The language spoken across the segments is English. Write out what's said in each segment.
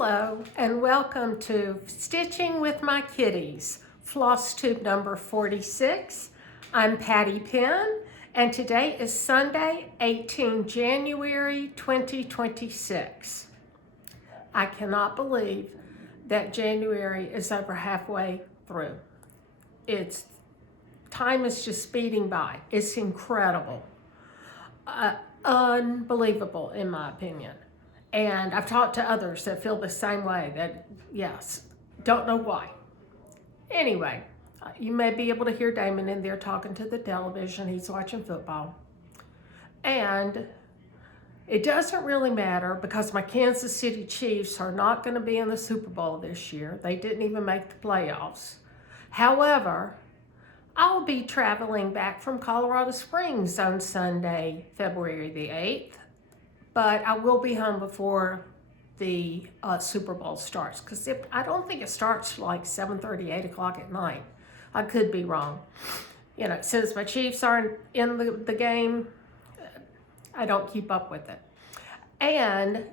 Hello and welcome to Stitching with My Kitties, floss tube number 46. I'm Patty Penn and today is Sunday, 18 January 2026. I cannot believe that January is over halfway through. Time is just speeding by. It's incredible. Unbelievable in my opinion. And I've talked to others that feel the same way, that yes, don't know why. Anyway, you may be able to hear Damon in there talking to the television. He's watching football. And it doesn't really matter because my Kansas City Chiefs are not going to be in the Super Bowl this year. They didn't even make the playoffs. However, I'll be traveling back from Colorado Springs on Sunday, February the 8th. But I will be home before the Super Bowl starts because I don't think it starts like 7:30, 8 o'clock at night. I could be wrong. You know, since my Chiefs aren't in the game, I don't keep up with it. And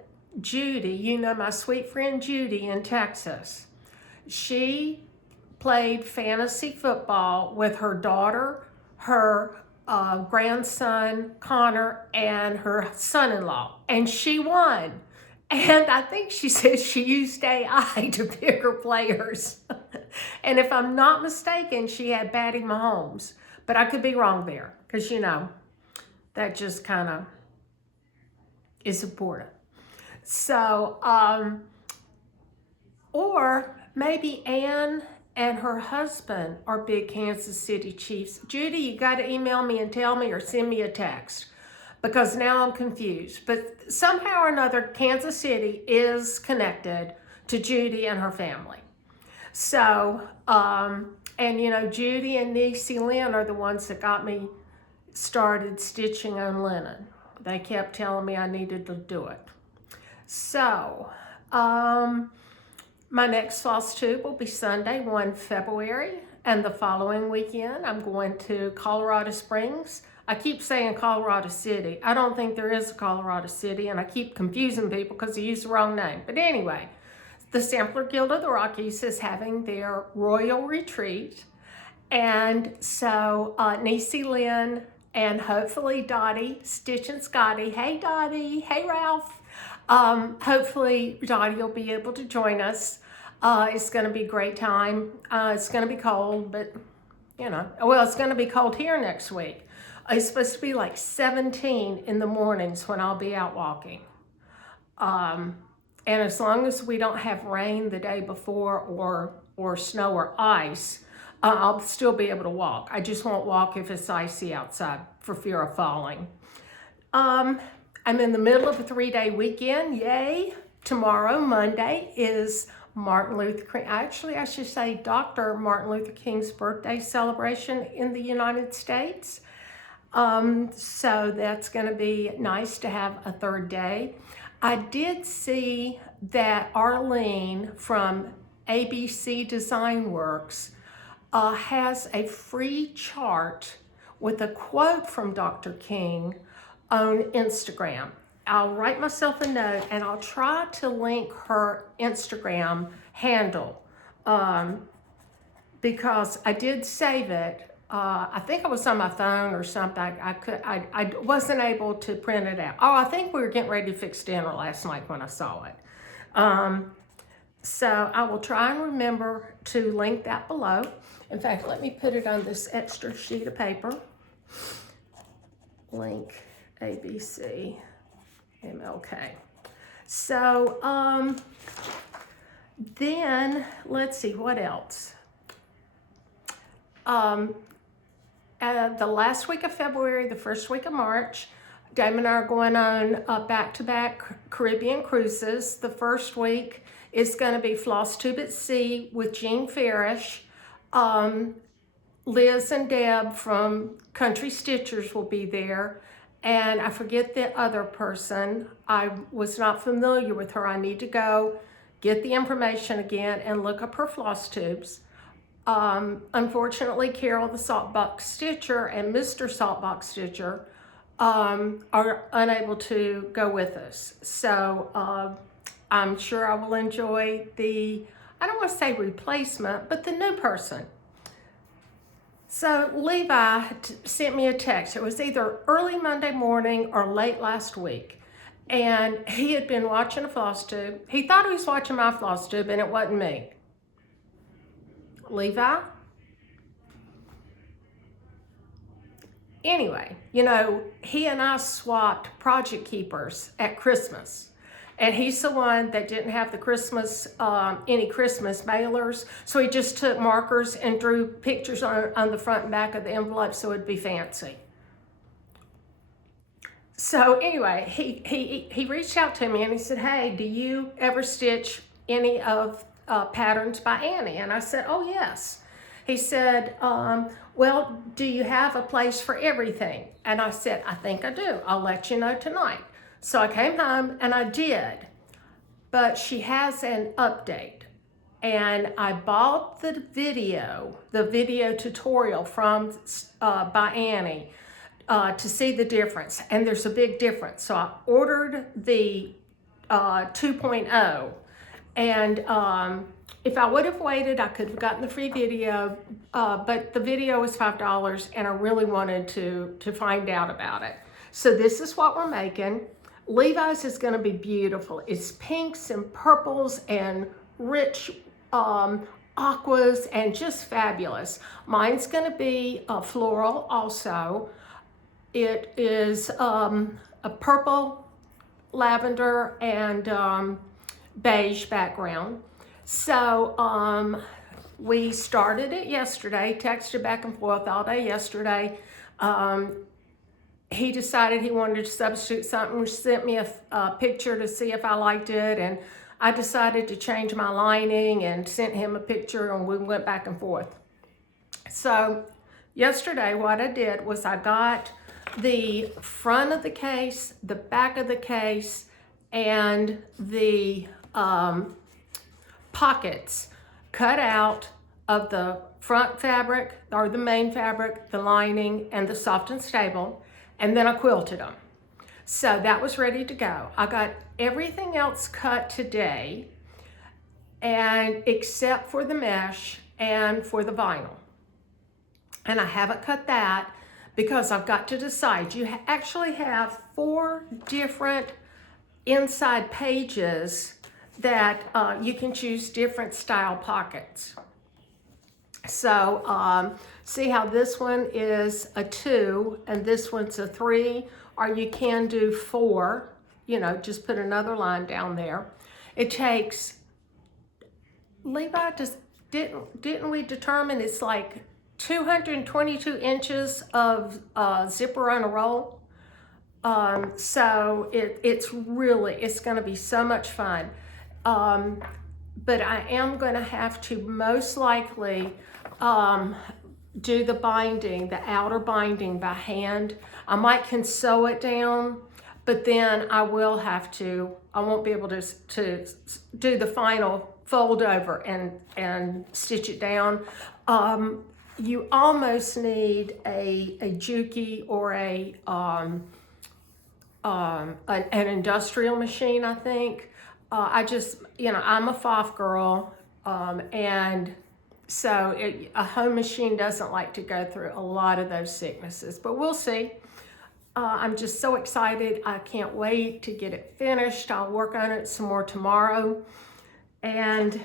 Judy, you know my sweet friend Judy in Texas, she played fantasy football with her daughter, her grandson Connor, and her son-in-law, and she won. And I think she said she used AI to pick her players. And if I'm not mistaken, she had Patty Mahomes, but I could be wrong there because you know that just kind of is important. So or maybe Anne and her husband are big Kansas City Chiefs. Judy, you got to email me and tell me or send me a text because now I'm confused. But somehow or another, Kansas City is connected to Judy and her family. So, and you know, Judy and Niecie Lynn are the ones that got me started stitching on linen. They kept telling me I needed to do it. So, my next floss tube will be Sunday, 1 February, and the following weekend I'm going to Colorado Springs. I keep saying Colorado City. I don't think there is a Colorado City, and I keep confusing people because they use the wrong name. But anyway, the Sampler Guild of the Rockies is having their Royal Retreat, and so Niecie Lynn and hopefully Dottie, Stitch and Scotty. Hey Dottie, hey Ralph. Hopefully Dottie will be able to join us. It's going to be a great time. It's going to be cold, but you know, well, it's going to be cold here next week. It's supposed to be like 17 in the mornings when I'll be out walking. And as long as we don't have rain the day before or snow or ice, I'll still be able to walk. I just won't walk if it's icy outside for fear of falling. I'm in the middle of a 3-day weekend. Yay! Tomorrow, Monday, is Martin Luther King. Actually, I should say Dr. Martin Luther King's birthday celebration in the United States. So that's going to be nice to have a third day. I did see that Arlene from ABC Design Works has a free chart with a quote from Dr. King on Instagram. I'll write myself a note and I'll try to link her Instagram handle because I did save it. I think it was on my phone or something. I wasn't able to print it out. Oh, I think we were getting ready to fix dinner last night when I saw it. So I will try and remember to link that below. In fact, let me put it on this extra sheet of paper. Link ABC MLK. So then let's see what else. The last week of February, the first week of March, Damon and I are going on back-to-back Caribbean cruises. The first week is going to be Floss Tube at Sea with Jean Farish. Liz and Deb from Country Stitchers will be there. And I forget the other person. I was not familiar with her. I need to go get the information again and look up her floss tubes. Unfortunately, Carol the Saltbox Stitcher and Mr. Saltbox Stitcher are unable to go with us. So I'm sure I will enjoy I don't want to say replacement, but the new person. So Levi sent me a text. It was either early Monday morning or late last week. And he had been watching a floss tube. He thought he was watching my floss tube, and it wasn't me. Levi? Anyway, he and I swapped project keepers at Christmas. And he's the one that didn't have the any Christmas mailers. So he just took markers and drew pictures on the front and back of the envelope so it'd be fancy. So anyway, he reached out to me and he said, hey, do you ever stitch any of patterns by Annie? And I said, oh, yes. He said, well, do you have a place for everything? And I said, I think I do. I'll let you know tonight. So I came home and I did, but she has an update. And I bought the video tutorial from by Annie to see the difference. And there's a big difference. So I ordered the 2.0. And if I would have waited, I could have gotten the free video, but the video was $5 and I really wanted to find out about it. So this is what we're making. Levi's is gonna be beautiful. It's pinks and purples and rich aquas and just fabulous. Mine's gonna be floral also. It is a purple, lavender, and beige background. So we started it yesterday, texted back and forth all day yesterday. He decided he wanted to substitute something, sent me a picture to see if I liked it, and I decided to change my lining and sent him a picture, and we went back and forth. So yesterday what I did was I got the front of the case, the back of the case, and the pockets cut out of the front fabric, or the main fabric, the lining, and the soft and stable, and then I quilted them. So that was ready to go. I got everything else cut today, and except for the mesh and for the vinyl. And I haven't cut that because I've got to decide. You actually have 4 different inside pages that you can choose different style pockets. So see how this one is a 2 and this one's a 3, or you can do 4, just put another line down there. It takes, Levi, didn't we determine it's like 222 inches of zipper on a roll? So it's going to be so much fun. But I am going to have to most likely do the binding, the outer binding by hand. I can sew it down, but then I won't be able to do the final fold over and stitch it down. You almost need a Juki or an industrial machine, I think. I'm a FOF girl, and so a home machine doesn't like to go through a lot of those sicknesses, but we'll see. I'm just so excited. I can't wait to get it finished. I'll work on it some more tomorrow. And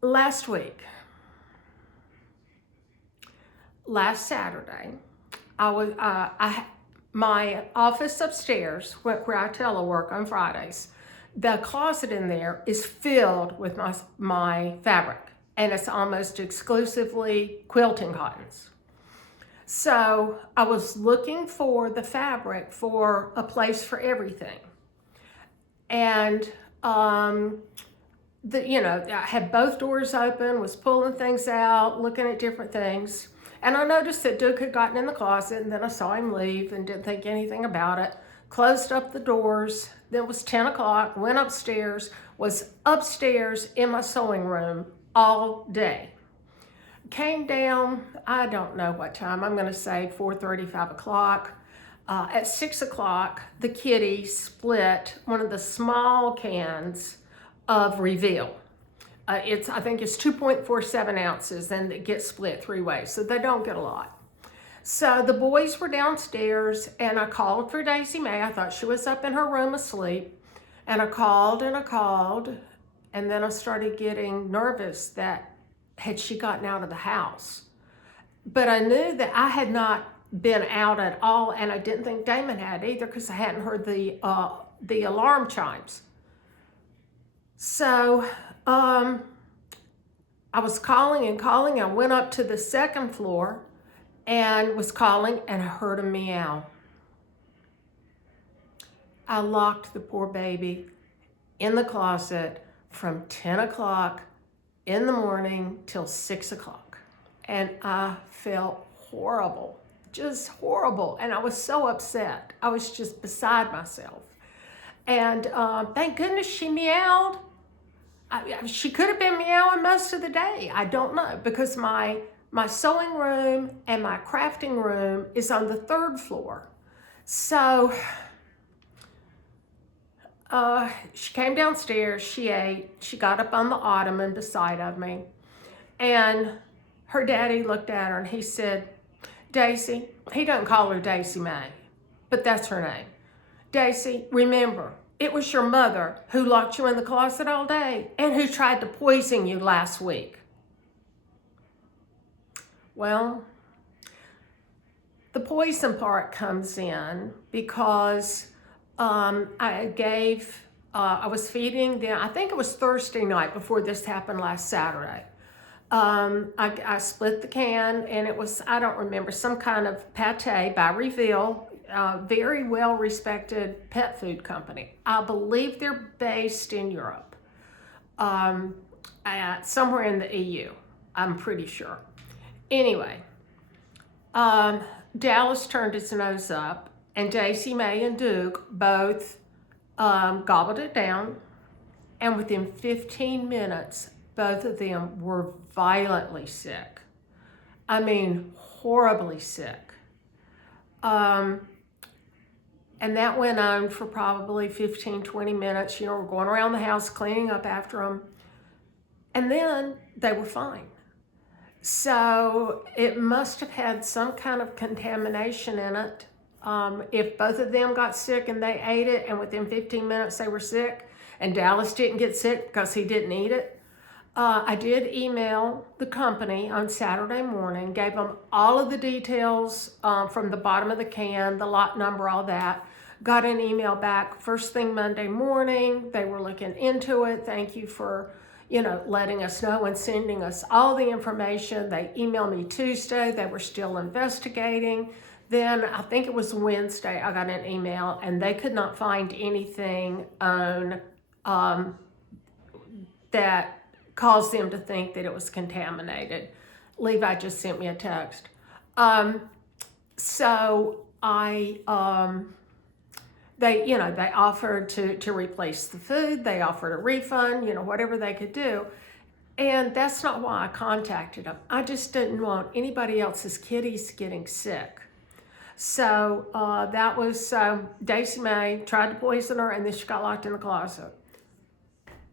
last Saturday, my office upstairs, where I telework on Fridays, the closet in there is filled with my fabric, and it's almost exclusively quilting cottons. So I was looking for the fabric for a place for everything. And I had both doors open, was pulling things out, looking at different things. And I noticed that Duke had gotten in the closet, and then I saw him leave and didn't think anything about it. Closed up the doors. Then it was 10 o'clock, went upstairs, was upstairs in my sewing room all day. Came down, I don't know what time, I'm gonna say 4:30, 5 o'clock. At 6 o'clock, the kitty split one of the small cans of Reveal. I think it's 2.47 ounces, and it gets split 3 ways, so they don't get a lot. So the boys were downstairs, and I called for Daisy Mae. I thought she was up in her room asleep, and I called, and then I started getting nervous that had she gotten out of the house. But I knew that I had not been out at all, and I didn't think Damon had either, because I hadn't heard the alarm chimes. So I was calling and calling. I went up to the second floor and was calling, and I heard a meow. I locked the poor baby in the closet from 10 o'clock in the morning till 6 o'clock. And I felt horrible, just horrible. And I was so upset. I was just beside myself. And thank goodness she meowed. She could have been meowing most of the day. I don't know, because my sewing room and my crafting room is on the 3rd floor. So she came downstairs, she ate, she got up on the ottoman beside of me, and her daddy looked at her and he said, Daisy, he doesn't call her Daisy Mae, but that's her name. Daisy, remember, it was your mother who locked you in the closet all day and who tried to poison you last week. Well, the poison part comes in because I was feeding them, I think it was Thursday night before this happened last Saturday. I split the can, and it was, I don't remember, some kind of pate by Reveal, very well respected pet food company. I believe they're based in Europe, somewhere in the EU, I'm pretty sure. Anyway, Dallas turned his nose up, and Daisy Mae and Duke both gobbled it down, and within 15 minutes, both of them were violently sick. I mean, horribly sick. And that went on for probably 15, 20 minutes. You know, we're going around the house cleaning up after them. And then they were fine. So it must have had some kind of contamination in it. If both of them got sick and they ate it, and within 15 minutes they were sick, and Dallas didn't get sick because he didn't eat it, I did email the company on Saturday morning, gave them all of the details from the bottom of the can, the lot number, all that. Got an email back first thing Monday morning. They were looking into it. Thank you for, letting us know and sending us all the information. They emailed me Tuesday. They were still investigating. Then I think it was Wednesday, I got an email, and they could not find anything on that caused them to think that it was contaminated. Levi just sent me a text. So they offered to replace the food. They offered a refund, whatever they could do. And that's not why I contacted them. I just didn't want anybody else's kitties getting sick. So that was Daisy Mae tried to poison her, and then she got locked in the closet.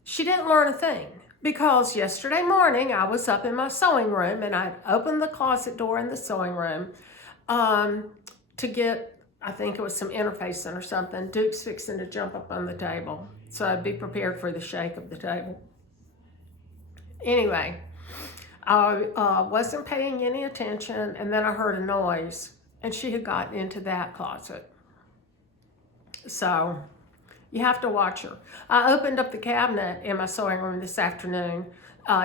She didn't learn a thing, because yesterday morning I was up in my sewing room, and I opened the closet door in the sewing room to get, I think it was some interfacing or something. Duke's fixing to jump up on the table, so I'd be prepared for the shake of the table. Anyway, I wasn't paying any attention, and then I heard a noise, and she had gotten into that closet. So you have to watch her. I opened up the cabinet in my sewing room this afternoon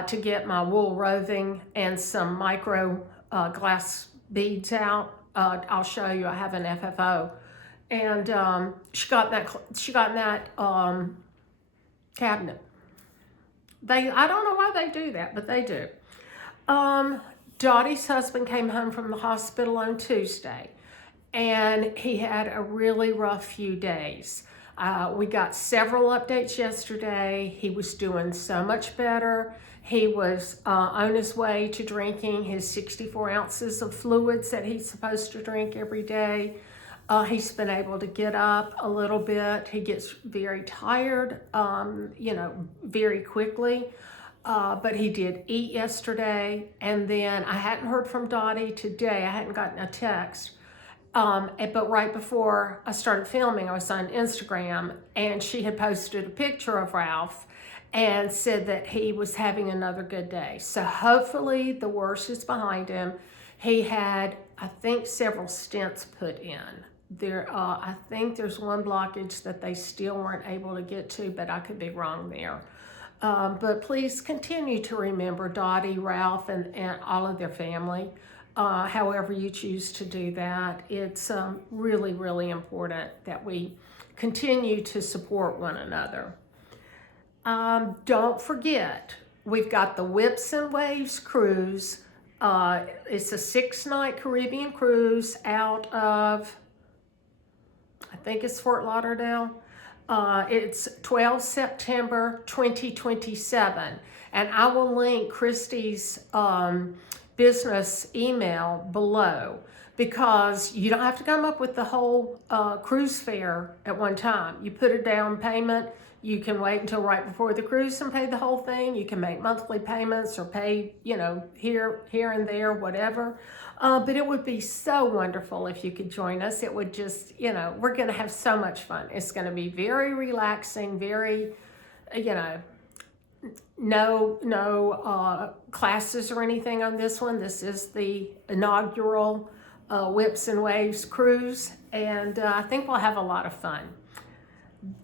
to get my wool roving and some micro glass beads out. I'll show you. I have an FFO, and she got in that cabinet. I don't know why they do that, but they do. Dottie's husband came home from the hospital on Tuesday, and he had a really rough few days. We got several updates yesterday. He was doing so much better. He was on his way to drinking his 64 ounces of fluids that he's supposed to drink every day. He's been able to get up a little bit. He gets very tired, very quickly. But he did eat yesterday. And then I hadn't heard from Dottie today. I hadn't gotten a text. But right before I started filming, I was on Instagram, and she had posted a picture of Ralph and said that he was having another good day. So hopefully the worst is behind him. He had, I think, several stents put in. I think there's one blockage that they still weren't able to get to, but I could be wrong there. But please continue to remember Dottie, Ralph, and all of their family. However you choose to do that. It's really, really important that we continue to support one another. Don't forget, we've got the Whips and Waves cruise. It's a 6-night Caribbean cruise out of, I think it's Fort Lauderdale. It's 12 September 2027. And I will link Kristi's business email below, because you don't have to come up with the whole cruise fare at one time. You put a down payment. You can wait until right before the cruise and pay the whole thing. You can make monthly payments or pay, here and there, whatever. But it would be so wonderful if you could join us. It would just, we're going to have so much fun. It's going to be very relaxing, very, no classes or anything on this one. This is the inaugural Whips and Waves cruise, and I think we'll have a lot of fun.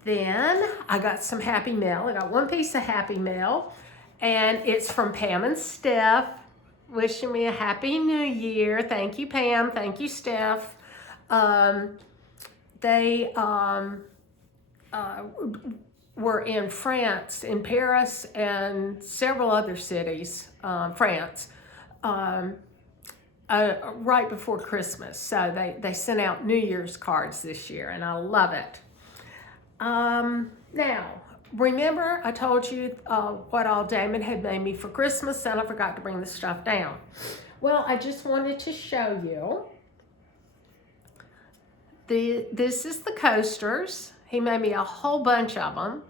Then I got some happy mail. I got one piece of happy mail, and it's from Pam and Steph, wishing me a happy new year. Thank you, Pam. Thank you, Steph. They were in France, in Paris, and several other cities, France, right before Christmas. So they sent out New Year's cards this year, and I love it. Now, remember I told you what all Damon had made me for Christmas, and I forgot to bring the stuff down. Well, I just wanted to show you. This is the coasters. He made me a whole bunch of them.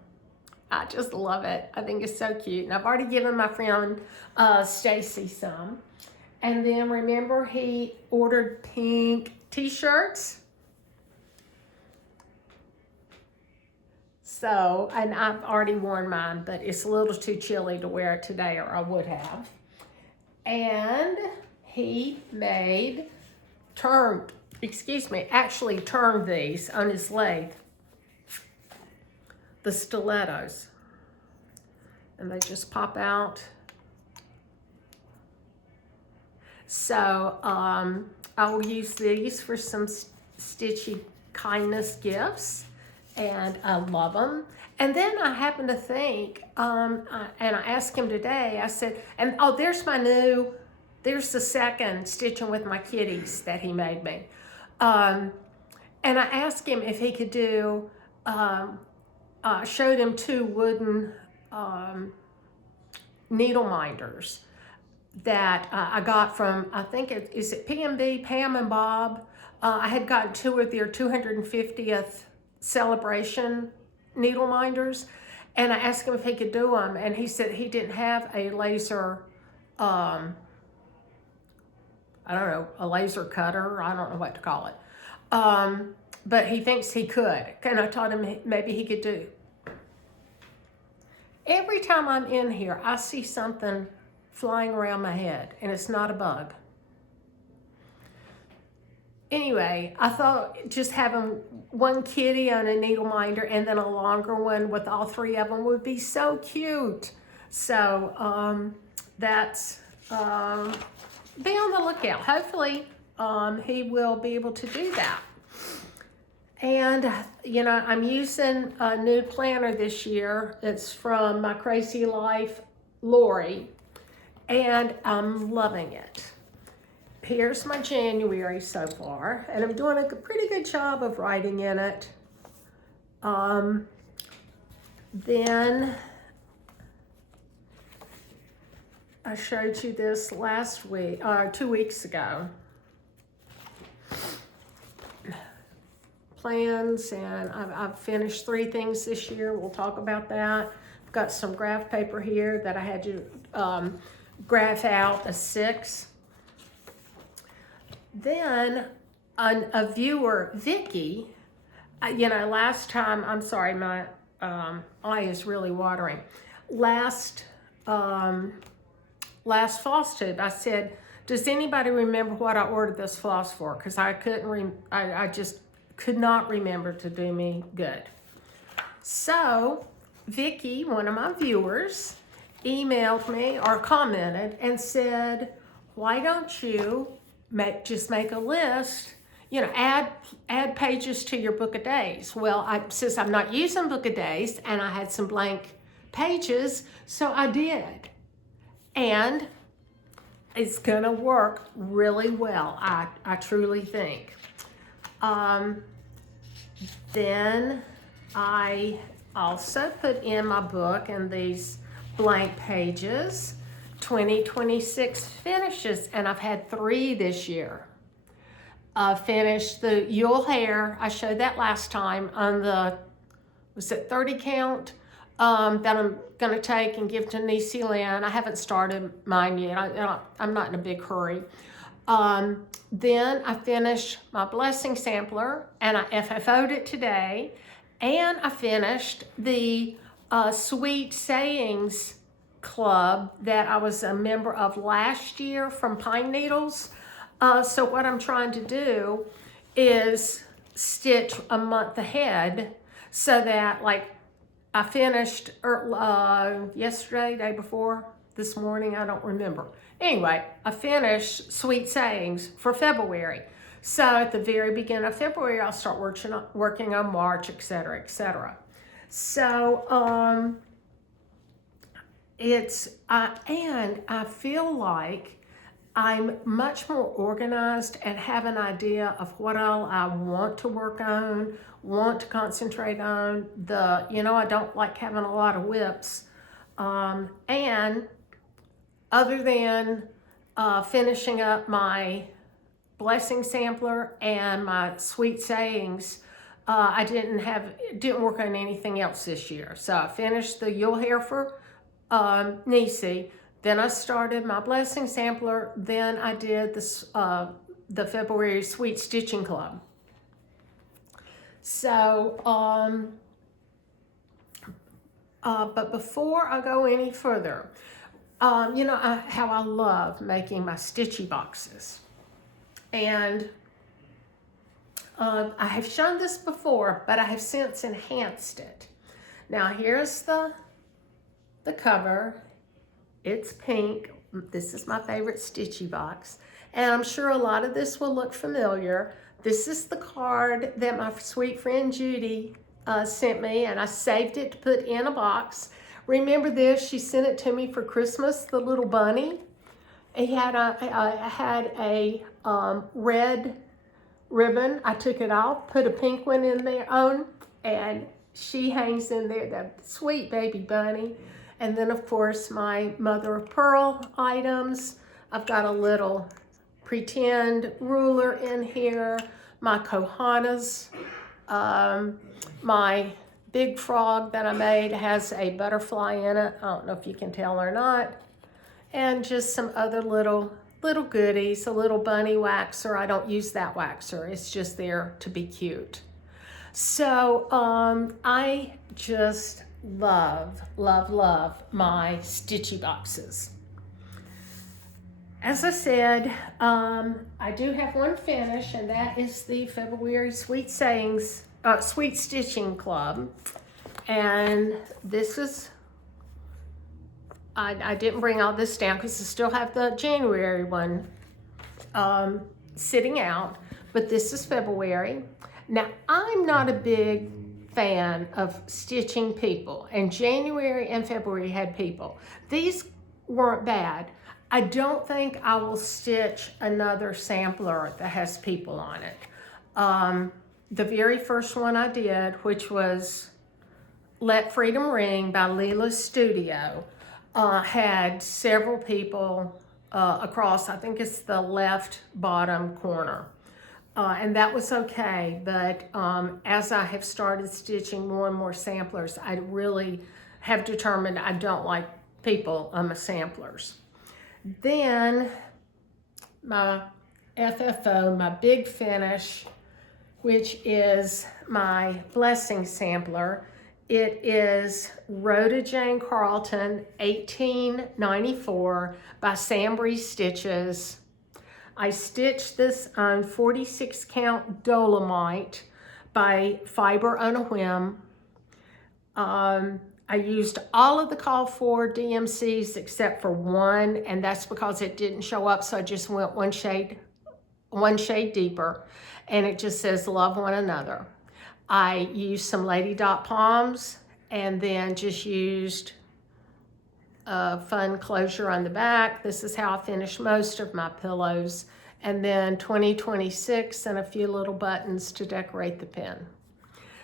I just love it. I think it's so cute. And I've already given my friend Stacy some. And then remember, he ordered pink t-shirts. So, and I've already worn mine, but it's a little too chilly to wear it today, or I would have. And he actually turned these on his lathe, the stilettos. And they just pop out. So I will use these for some stitchy kindness gifts, and I love them. And then I happened to think, and I asked him today, I said, there's the second Stitching with My Kitties that he made me. And I asked him if he could do, showed him 2 wooden needle minders that I got from, I think is it P&B, Pam and Bob. I had gotten 2 of their 250th celebration needle minders, and I asked him if he could do them, and he said he didn't have a laser, I don't know, a laser cutter, I don't know what to call it, but he thinks he could, and I taught him maybe he could do. Every time I'm in here, I see something flying around my head, and it's not a bug. Anyway, I thought just having one kitty on a needle minder and then a longer one with all 3 of them would be so cute. So that's, be on the lookout. Hopefully he will be able to do that. And, I'm using a new planner this year. It's from My Crazy Life, Lori, and I'm loving it. Here's my January so far, and I'm doing a pretty good job of writing in it. Then I showed you this last week, 2 weeks ago. plans, and I've finished 3 things this year. We'll talk about that. I've got some graph paper here that I had to graph out a 6. Then a viewer, Vicky, last time, I'm sorry, my eye is really watering. Last floss tube, I said, does anybody remember what I ordered this floss for? Because I I just could not remember to do me good. So Vicky, one of my viewers, emailed me or commented and said, why don't you just make a list, add pages to your book of days. Well, since I'm not using book of days and I had some blank pages, so I did. And it's gonna work really well, I truly think. Then I also put in my book in these blank pages, 2026 finishes, and I've had 3 this year. Finished the Yule hair. I showed that last time on the, was it 30 count? That I'm gonna take and give to Niecie Lynn. I haven't started mine yet. I'm not in a big hurry. Then I finished my blessing sampler, and I FFO'd it today, and I finished the Sweet Sayings Club that I was a member of last year from Pine Needles. So what I'm trying to do is stitch a month ahead so that, like, I finished yesterday, day before, this morning, I don't remember. Anyway, I finished Sweet Sayings for February. So at the very beginning of February, I'll start working on March, etc., etc. So and I feel like I'm much more organized and have an idea of what all I want to work on, want to concentrate on. I don't like having a lot of whips. And other than finishing up my blessing sampler and my sweet sayings, I didn't work on anything else this year. So I finished the Yule hair for Niecie. Then I started my blessing sampler. Then I did the February Sweet Stitching Club. So, but before I go any further, how I love making my stitchy boxes. And I have shown this before, but I have since enhanced it. Now here's the cover. It's pink. This is my favorite stitchy box. And I'm sure a lot of this will look familiar. This is the card that my sweet friend Judy sent me, and I saved it to put in a box. Remember this? She sent it to me for Christmas, the little bunny. It had a red ribbon. I took it off, put a pink one in there on, and she hangs in there, that sweet baby bunny. And then, of course, my mother of pearl items. I've got a little pretend ruler in here, my kohanas, my big frog that I made has a butterfly in it. I don't know if you can tell or not. And just some other little goodies, a little bunny waxer. I don't use that waxer. It's just there to be cute. So I just love my stitchy boxes. As I said, I do have one finish, and that is the February Sweet Sayings, Sweet Stitching Club. And this is, I didn't bring all this down because I still have the January one sitting out, but this is February. Now, I'm not a big fan of stitching people, and January and February had people. These weren't bad. I don't think I will stitch another sampler that has people on it. The very first one I did, which was Let Freedom Ring by Leela's Studio, had several people across, I think it's the left bottom corner. And that was okay, but as I have started stitching more and more samplers, I really have determined I don't like people on my samplers. Then my FFO, my big finish, which is my blessing sampler. It is Rhoda Jane Carlton 1894 by Sambry Stitches. I stitched this on 46 count Dolomite by Fiber on a Whim. I used all of the call for DMCs except for one, and that's because it didn't show up, so I just went one shade deeper, and it just says love one another. I used some Lady Dot Palms, and then just used a fun closure on the back. This is how I finished most of my pillows. And then 2026 and a few little buttons to decorate the pin.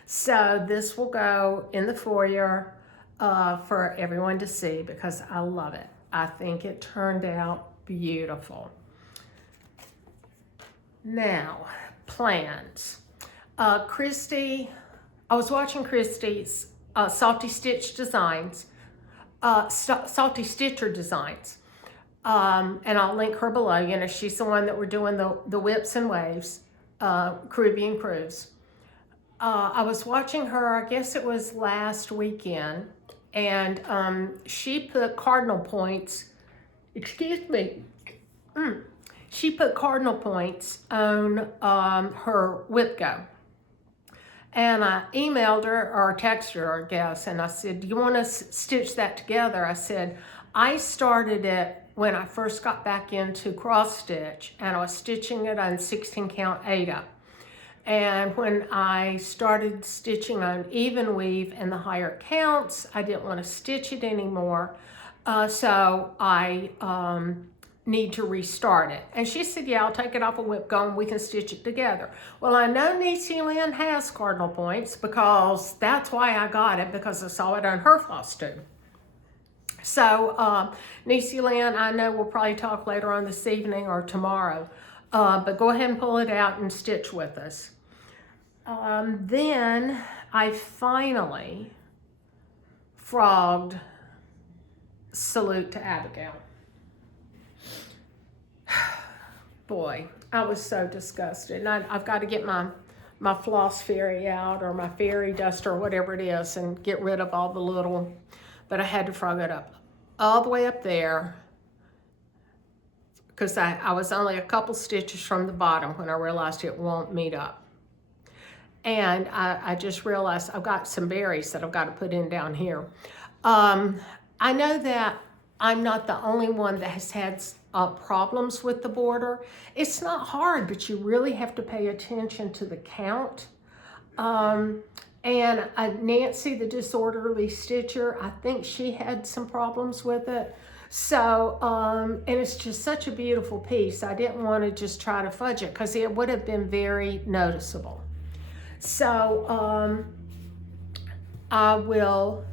So this will go in the foyer for everyone to see because I love it. I think it turned out beautiful. Now, plans. Kristi, I was watching Kristi's Salty Stitch Designs, Salty Stitcher Designs, and I'll link her below. You know, she's the one that we're doing the whips and waves, Caribbean cruise. I was watching her, I guess it was last weekend, and she put cardinal points, excuse me, she put cardinal points on her whip go. And I emailed her or texted her, I guess, and I said, do you want to stitch that together? I said, I started it when I first got back into cross stitch, and I was stitching it on 16 count Aida. And when I started stitching on even weave and the higher counts, I didn't want to stitch it anymore. So I need to restart it. And she said, yeah, I'll take it off a whip go and we can stitch it together. Well, I know Niecie Lynn has cardinal points because that's why I got it, because I saw it on her floss too. So Niecie Lynn, I know we'll probably talk later on this evening or tomorrow, but go ahead and pull it out and stitch with us. Then I finally frogged Salute to Abigail. Boy, I was so disgusted. And I've got to get my floss fairy out, or my fairy duster, or whatever it is, and get rid of all the little, but I had to frog it up all the way up there because I was only a couple stitches from the bottom when I realized it won't meet up. And I just realized I've got some berries that I've got to put in down here. I know that I'm not the only one that has had problems with the border. It's not hard, but you really have to pay attention to the count. And Nancy, the disorderly stitcher, I think she had some problems with it. So, and it's just such a beautiful piece. I didn't want to just try to fudge it because it would have been very noticeable. So, I will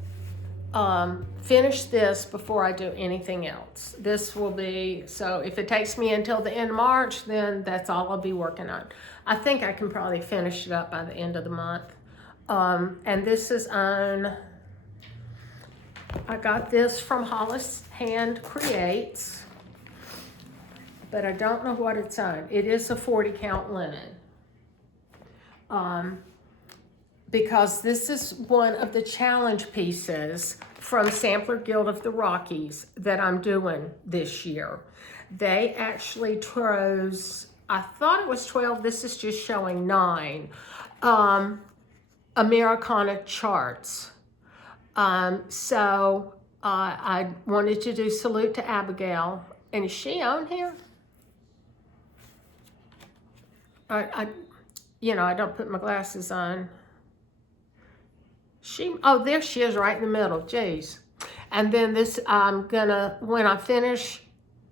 finish this before I do anything else. This will be, so if it takes me until the end of March, then that's all I'll be working on. I think I can probably finish it up by the end of the month. And this is on, I got this from Hollis Hand Creates, but I don't know what it's on. It is a 40 count linen. Because this is one of the challenge pieces from Sampler Guild of the Rockies that I'm doing this year. They actually chose, I thought it was 12, this is just showing 9, Americana charts. So I wanted to do Salute to Abigail. And is she on here? You know, I don't put my glasses on. Oh, there she is right in the middle, geez. And then this, I'm gonna, when I finish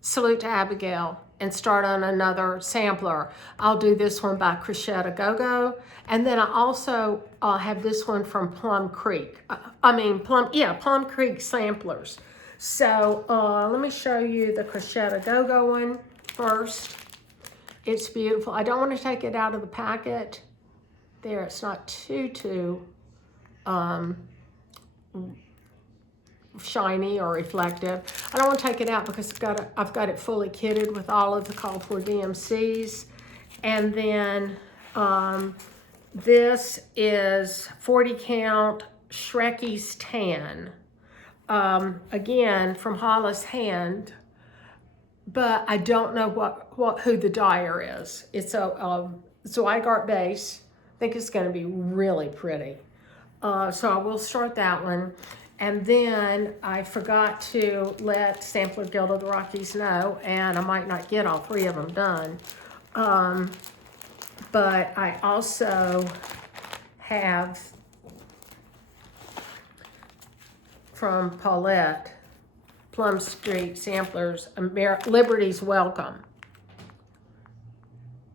Salute to Abigail and start on another sampler, I'll do this one by Crochet Go-Go. And then I also have this one from Plum Creek. Plum Creek Samplers. So let me show you the Crochet Go-Go one first. It's beautiful. I don't want to take it out of the packet. There, it's not too shiny or reflective. I don't want to take it out because I've got it fully kitted with all of the call for DMCs. And then this is 40 count Shrekie's Tan. Again, from Hollis Hand, but I don't know who the dyer is. It's a Zweigart base. I think it's going to be really pretty. So I will start that one. And then I forgot to let Sampler Guild of the Rockies know, and I might not get all 3 of them done. But I also have from Paulette, Plum Street Samplers, Liberty's Welcome.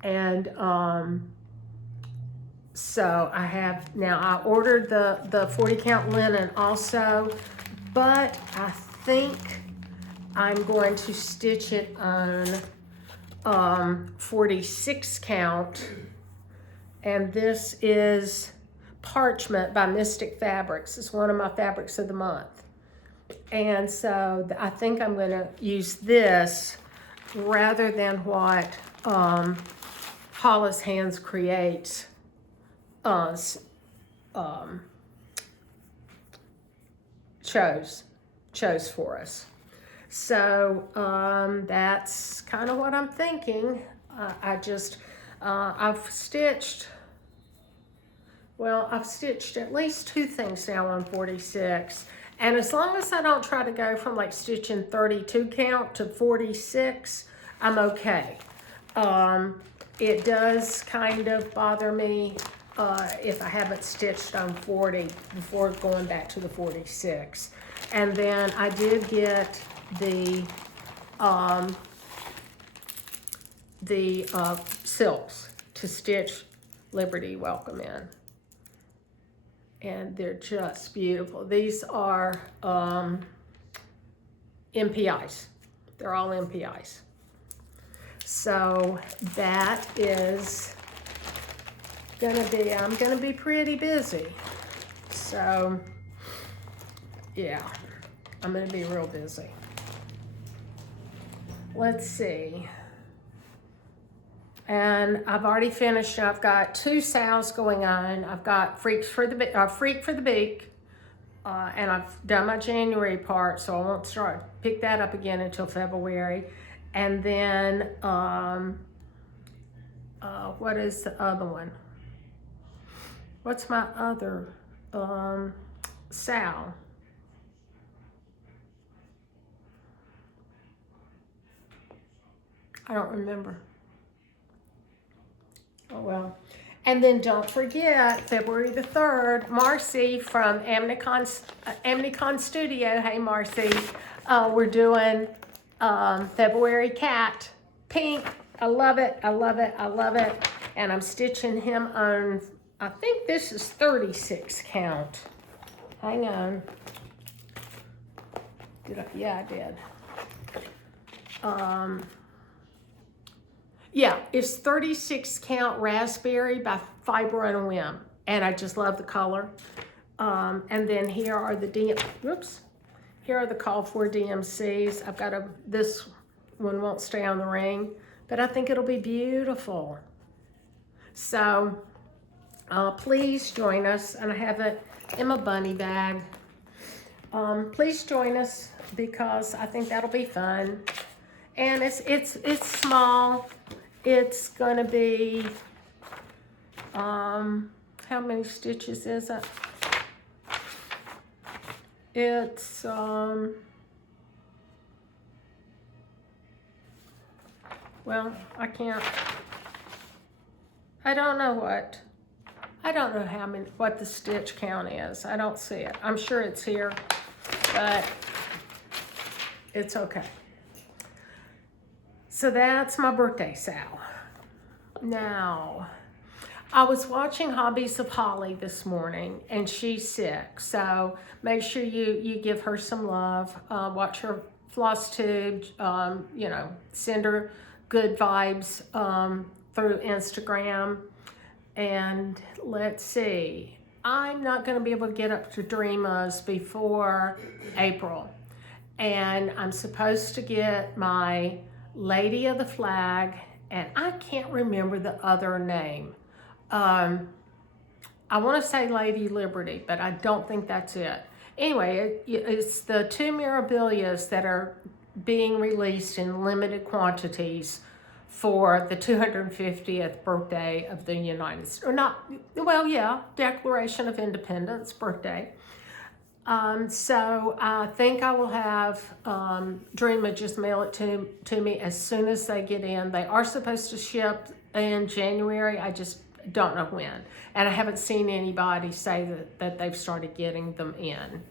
And so I have, now I ordered the 40 count linen also, but I think I'm going to stitch it on 46 count. And this is Parchment by Mystic Fabrics. It's one of my fabrics of the month. And so I think I'm going to use this rather than what Hollis Hands creates chose for us. So that's kind of what I'm thinking. I've stitched at least 2 things now on 46. And as long as I don't try to go from like stitching 32 count to 46, I'm okay. It does kind of bother me if I haven't stitched on 40 before going back to the 46. And then I did get the silks to stitch Liberty Welcome in. And they're just beautiful. These are MPIs. They're all MPIs. So that is I'm gonna be pretty busy. So yeah, I'm gonna be real busy. Let's see. And I've already finished. I've got 2 sales going on. I've got Freak for the Beak, and I've done my January part, so I won't pick that up again until February. And then what is the other one? What's my other Sal? I don't remember. Oh well. And then don't forget, February the 3rd, Marcy from Amnicon Studio. Hey Marcy, we're doing February Cat Pink. I love it, I love it, I love it. And I'm stitching him on, I think this is 36 count. Hang on. Yeah, I did. Yeah, it's 36 count Raspberry by Fiber and a Whim. And I just love the color. And then here are the here are the call for DMCs. I've got this one won't stay on the ring, but I think it'll be beautiful. So please join us, and I have it in my bunny bag. Please join us because I think that'll be fun. And it's small. It's gonna be, how many stitches is it? It's, well, I don't know what the stitch count is. I don't see it. I'm sure it's here, but it's okay. So that's my birthday sale. Now, I was watching Hobbies of Holly this morning, and she's sick. So make sure you give her some love. Watch her floss tube. Send her good vibes through Instagram. And let's see, I'm not going to be able to get up to Dreama's before April. And I'm supposed to get my Lady of the Flag, and I can't remember the other name. I want to say Lady Liberty, but I don't think that's it. Anyway, it's the two Mirabilias that are being released in limited quantities for the 250th birthday of the United States, or not, well, yeah, Declaration of Independence birthday. So I think I will have Dreama just mail it to me as soon as they get in. They are supposed to ship in January. I just don't know when. And I haven't seen anybody say that they've started getting them in.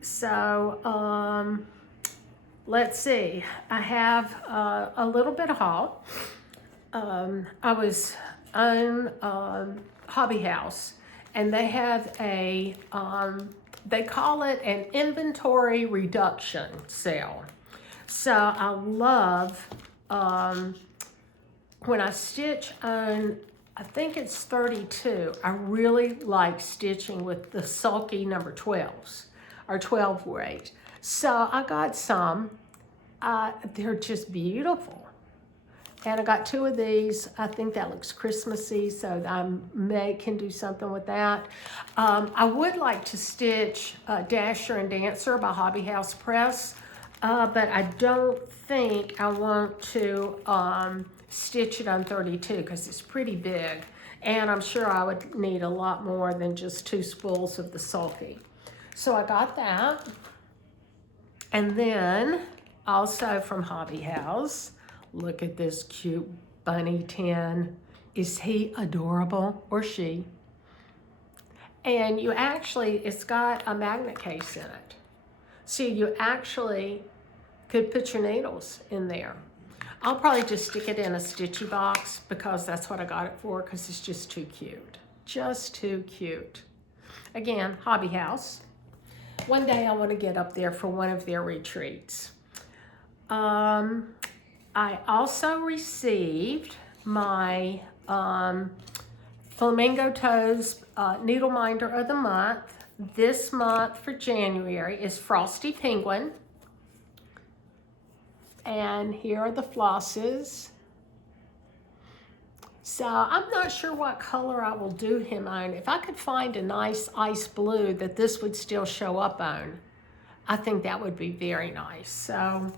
So, let's see. I have a little bit of haul. I was on Hobby House, and they have a, they call it an inventory reduction sale. So I love, when I stitch on, I think it's 32, I really like stitching with the sulky number 12s, or 12 weight. So I got some, they're just beautiful. And I got two of these. I think that looks Christmassy, so I can do something with that. I would like to stitch Dasher and Dancer by Hobby House Press, but I don't think I want to stitch it on 32 because it's pretty big. And I'm sure I would need a lot more than just 2 spools of the sulky. So I got that. And then also from Hobby House, look at this cute bunny tin. Is he adorable, or she? And you actually, it's got a magnet case in it. So you actually could put your needles in there. I'll probably just stick it in a stitchy box because that's what I got it for, because it's just too cute. Just too cute. Again, Hobby House. One day I want to get up there for one of their retreats. I also received my Flamingo Toes Needle Minder of the Month. This month for January is Frosty Penguin. And here are the flosses. So I'm not sure what color I will do him on. If I could find a nice ice blue that this would still show up on, I think that would be very nice. So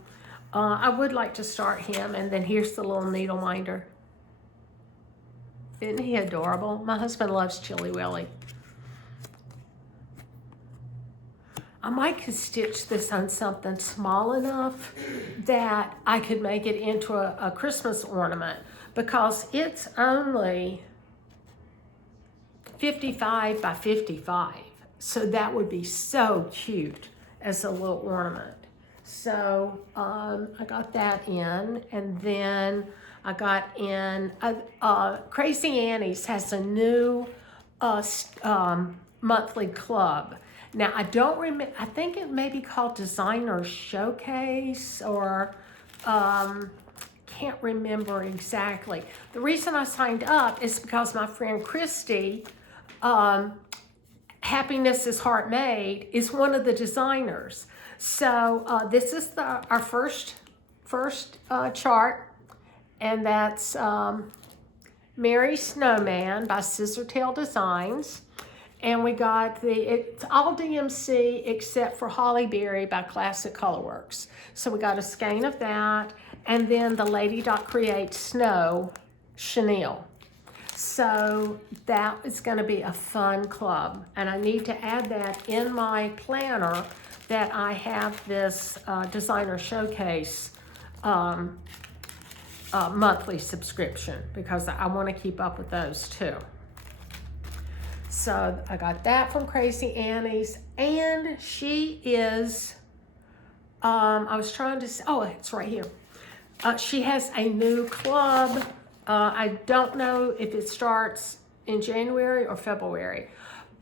I would like to start him, and then here's the little needle minder. Isn't he adorable? My husband loves Chilly Willy. I might could stitch this on something small enough that I could make it into a Christmas ornament, because it's only 55 by 55. So that would be so cute as a little ornament. So I got that in, and then I got in, Crazy Annie's has a new monthly club. Now I don't remember, I think it may be called Designer Showcase, or can't remember exactly. The reason I signed up is because my friend Kristi, Happiness is Heart Made, is one of the designers. So this is our first chart, and that's Merry Snowman by Scissortail Designs. And we got it's all DMC except for Holly Berry by Classic Colorworks. So we got a skein of that, and then the Lady Create Snow Chenille. So that is going to be a fun club, and I need to add that in my planner, that I have this Designer Showcase monthly subscription, because I want to keep up with those too. So I got that from Crazy Annie's, and she is, I was trying to, oh, it's right here. She has a new club. I don't know if it starts in January or February,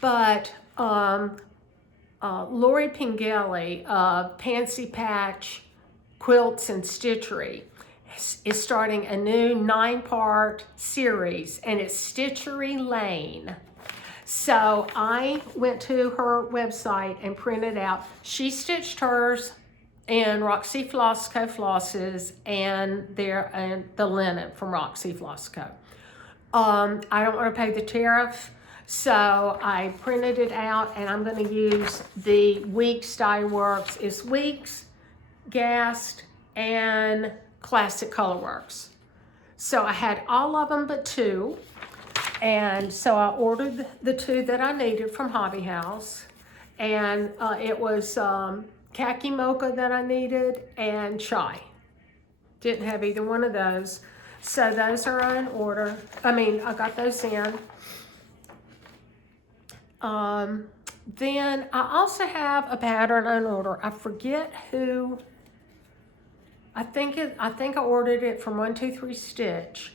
but Lori Pingelli of Pansy Patch Quilts and Stitchery is starting a new 9-part series, and it's Stitchery Lane. So I went to her website and printed out. She stitched hers in Roxy Floss Co. flosses and the linen from Roxy Floss Co. I don't want to pay the tariff, so I printed it out, and I'm going to use the Weeks Dye Works. It's Weeks, Gast, and Classic Colorworks. So I had all of them but 2, and so I ordered the 2 that I needed from Hobby House, and it was khaki mocha that I needed and chai. Didn't have either one of those. So those are in order. I got those in. Then I also have a pattern on order. I forget who. I think I ordered it from 123 Stitch.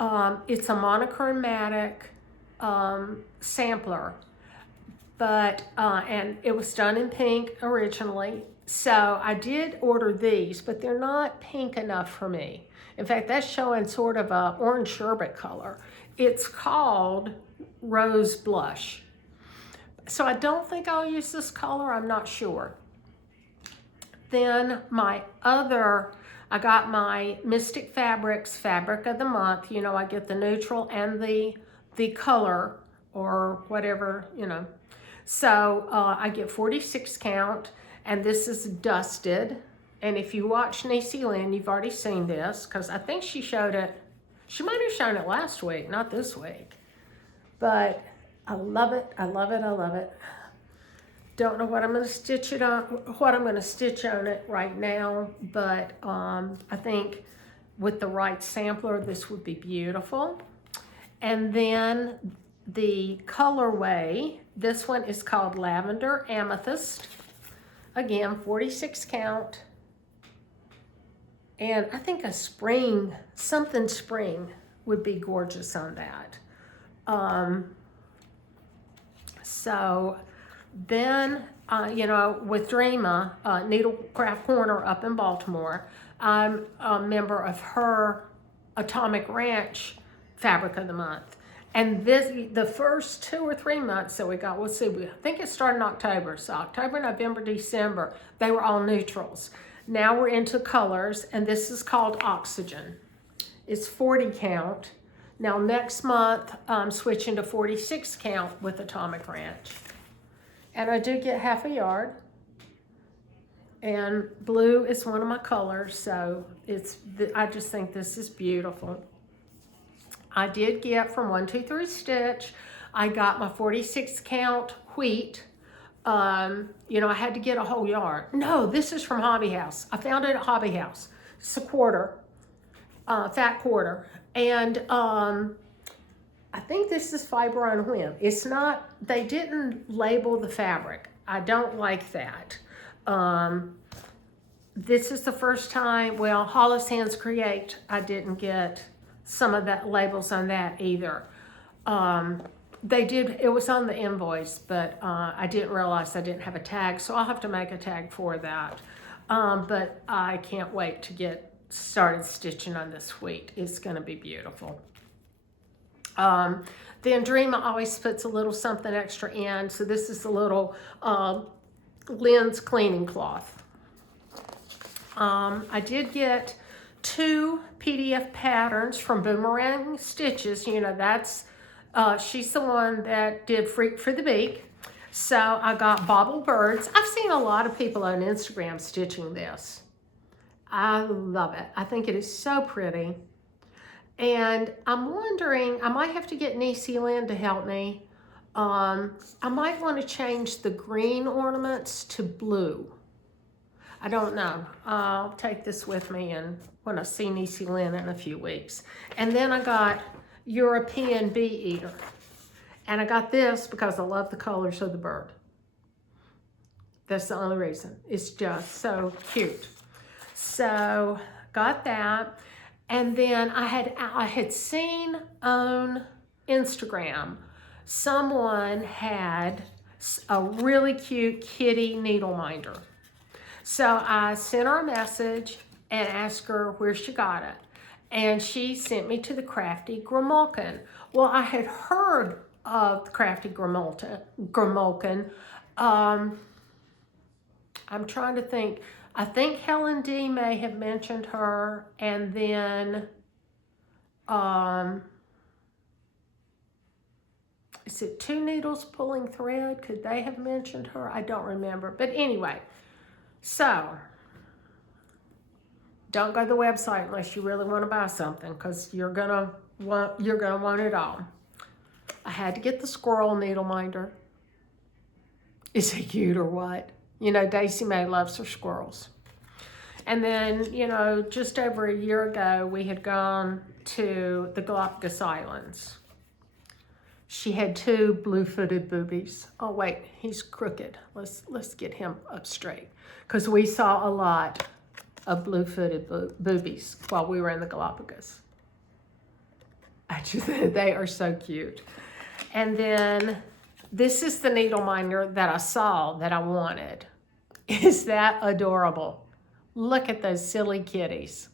It's a monochromatic sampler, but and it was done in pink originally. So I did order these, but they're not pink enough for me. In fact, that's showing sort of a orange sherbet color. It's called Rose Blush. So I don't think I'll use this color, I'm not sure. Then I got my Mystic Fabrics Fabric of the Month. You know, I get the neutral and the color or whatever, you know. So I get 46 count, and this is dusted. And if you watch Niecie Lynn, you've already seen this, because I think she showed it. She might have shown it last week, not this week. But I love it, I love it, I love it. Don't know what I'm going to stitch on it right now, but I think with the right sampler, this would be beautiful. And then the colorway, this one is called Lavender Amethyst. Again, 46 count. And I think a something spring would be gorgeous on that. So then, you know, with Dreama, Needlecraft Corner up in Baltimore, I'm a member of her Atomic Ranch Fabric of the Month. And the first 2 or 3 months that we got, I think it started in October. So October, November, December, they were all neutrals. Now we're into colors, and this is called Oxygen. It's 40 count. Now next month, I'm switching to 46 count with Atomic Ranch. And I do get half a yard. And blue is one of my colors, so I just think this is beautiful. I did get from 123 Stitch, I got my 46 count wheat. You know, I had to get a whole yard. No, this is from Hobby House. I found it at Hobby House. It's a quarter, fat quarter. And I think this is fiber on whim. It's not, they didn't label the fabric. I don't like that. This is the first time, well, Hollis Hands Create, I didn't get some of that labels on that either. They did, it was on the invoice, but I didn't realize I didn't have a tag, so I'll have to make a tag for that. But I can't wait to get started stitching on this wheat. It's gonna be beautiful. Then Dreama always puts a little something extra in, so this is a little Lynn's cleaning cloth. I did get 2 PDF patterns from Boomerang Stitches. You know, that's she's the one that did Freak for the Beak. So I got Bobble Birds. I've seen a lot of people on Instagram stitching this. I love it. I think it is so pretty. And I'm wondering, I might have to get Niecie Lynn to help me. I might want to change the green ornaments to blue. I don't know. I'll take this with me and when I see Niecie Lynn in a few weeks. And then I got European Bee Eater. And I got this because I love the colors of the bird. That's the only reason. It's just so cute. So got that. And then I had seen on Instagram, someone had a really cute kitty needle minder. So I sent her a message and asked her where she got it. And she sent me to the Crafty Grimalkin. Well, I had heard of the Crafty Grimalkin. I'm trying to think. I think Helen D may have mentioned her, and then is it Two Needles Pulling Thread? Could they have mentioned her? I don't remember. But anyway, so don't go to the website unless you really want to buy something, because you're gonna want it all. I had to get the squirrel needle minder. Is it cute or what? You know, Daisy Mae loves her squirrels. And then, you know, just over a year ago, we had gone to the Galapagos Islands. She had 2 blue-footed boobies. Oh, wait, he's crooked. Let's get him up straight. Because we saw a lot of blue-footed boobies while we were in the Galapagos. They are so cute. And then this is the needle minder that I saw that I wanted. Is that adorable? Look at those silly kitties.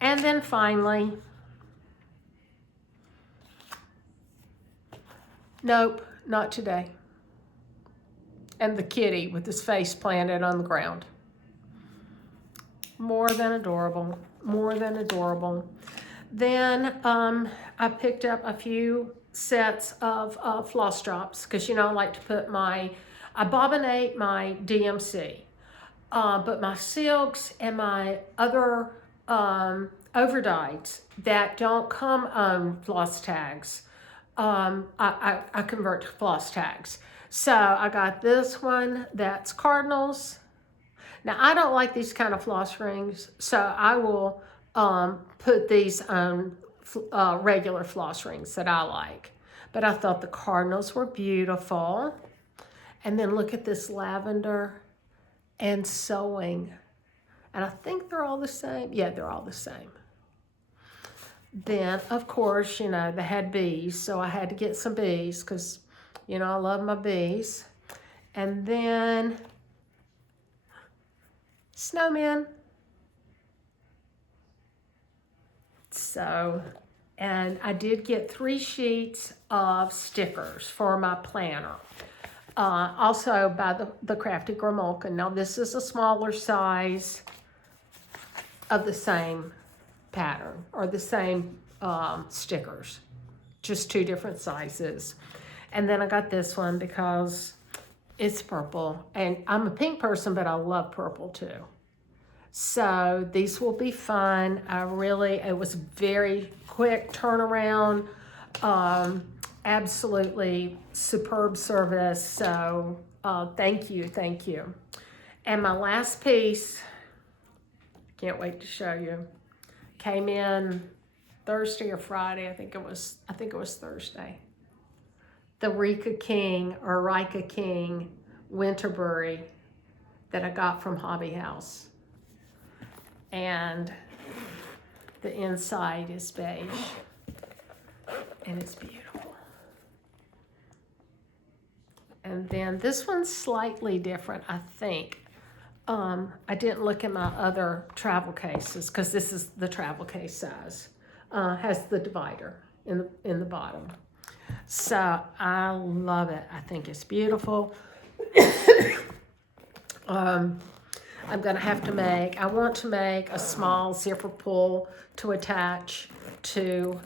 And then finally, nope, not today. And the kitty with his face planted on the ground. More than adorable, more than adorable. Then I picked up a few sets of floss drops, because you know I like to put I bobbinate my DMC, but my silks and my other overdyes that don't come on floss tags, I convert to floss tags. So I got this one that's cardinals. Now I don't like these kind of floss rings, so I will put these on regular floss rings that I like. But I thought the cardinals were beautiful. And then look at this lavender and sewing. And I think they're all the same. Yeah, they're all the same. Then, of course, you know, they had bees, so I had to get some bees because, you know, I love my bees. And then snowmen. So, and I did get 3 sheets of stickers for my planner. Also by the Crafty Grimalkin. Now this is a smaller size of the same pattern, or the same stickers. Just 2 different sizes. And then I got this one because it's purple. And I'm a pink person, but I love purple too. So these will be fun. It was very quick turnaround. Absolutely superb service. So thank you. And my last piece, can't wait to show you, came in Thursday or Friday. I think it was Thursday. The Rika King Winterbury that I got from Hobby House. And the inside is beige, and it's beautiful. And then this one's slightly different, I think. I didn't look at my other travel cases because this is the travel case size. Has the divider in the bottom. So I love it. I think it's beautiful. I'm gonna have to I want to make a small zipper pull to attach to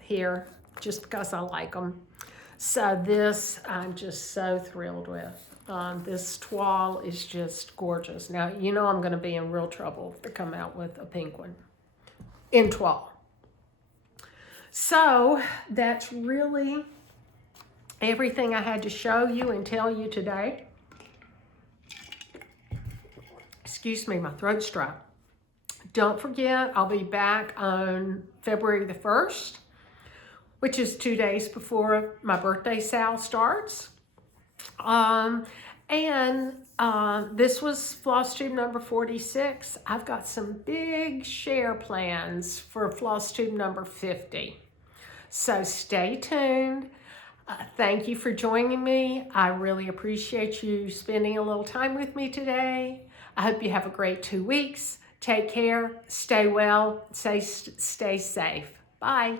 here, just because I like them. So this, I'm just so thrilled with. This toile is just gorgeous. Now, you know I'm gonna be in real trouble to come out with a pink one in toile. So that's really everything I had to show you and tell you today. Excuse me, my throat's dry. Don't forget, I'll be back on February the 1st, which is 2 days before my birthday sale starts. This was floss tube number 46. I've got some big share plans for floss tube number 50. So stay tuned. Thank you for joining me. I really appreciate you spending a little time with me today. I hope you have a great 2 weeks. Take care, stay well, stay safe. Bye.